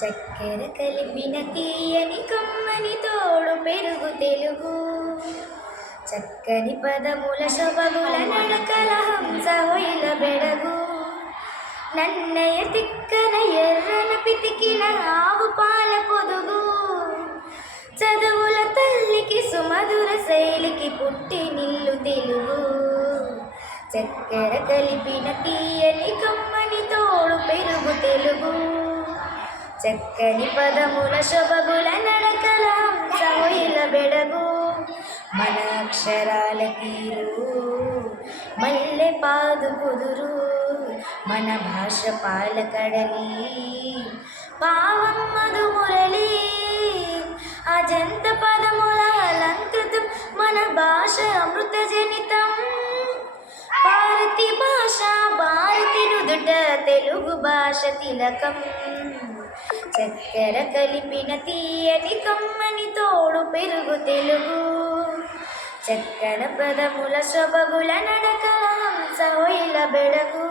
చక్కెర కలిపిన తీయని కమ్మని తోడు పెరుగు తెలుగు చక్కని పదముల శొభగుల నడకల హంస హొయల బెడగు నన్నయ తిక్కన ఎర్రన పితికిన ఆవు పాల పొదుగు చదువుల తల్లికి సుమధుర శైలికి పుట్టి నిల్లు తెలుగు చక్కెర కలిపిన తీయని కమ్మని తోడు పెరుగు తెలుగు చక్కని పదముల శొభగుల నడకల హంస హొయల బెడగు మన అక్షరాల తీరు మల్లె పాదు కుదురు మన భాష పాలకడలి పావం మధు మురళి అజంత పదముల అలంకృతం మన భాష అమృత జనితం భారతి భాష భారతి నుదుట తెలుగు భాష తిలకం చక్కెర కలిపిన తీయని కమ్మని తోడు పెరుగు తెలుగు చక్కన పదముల శొభగుల నడకల హంస హొయల బెడగు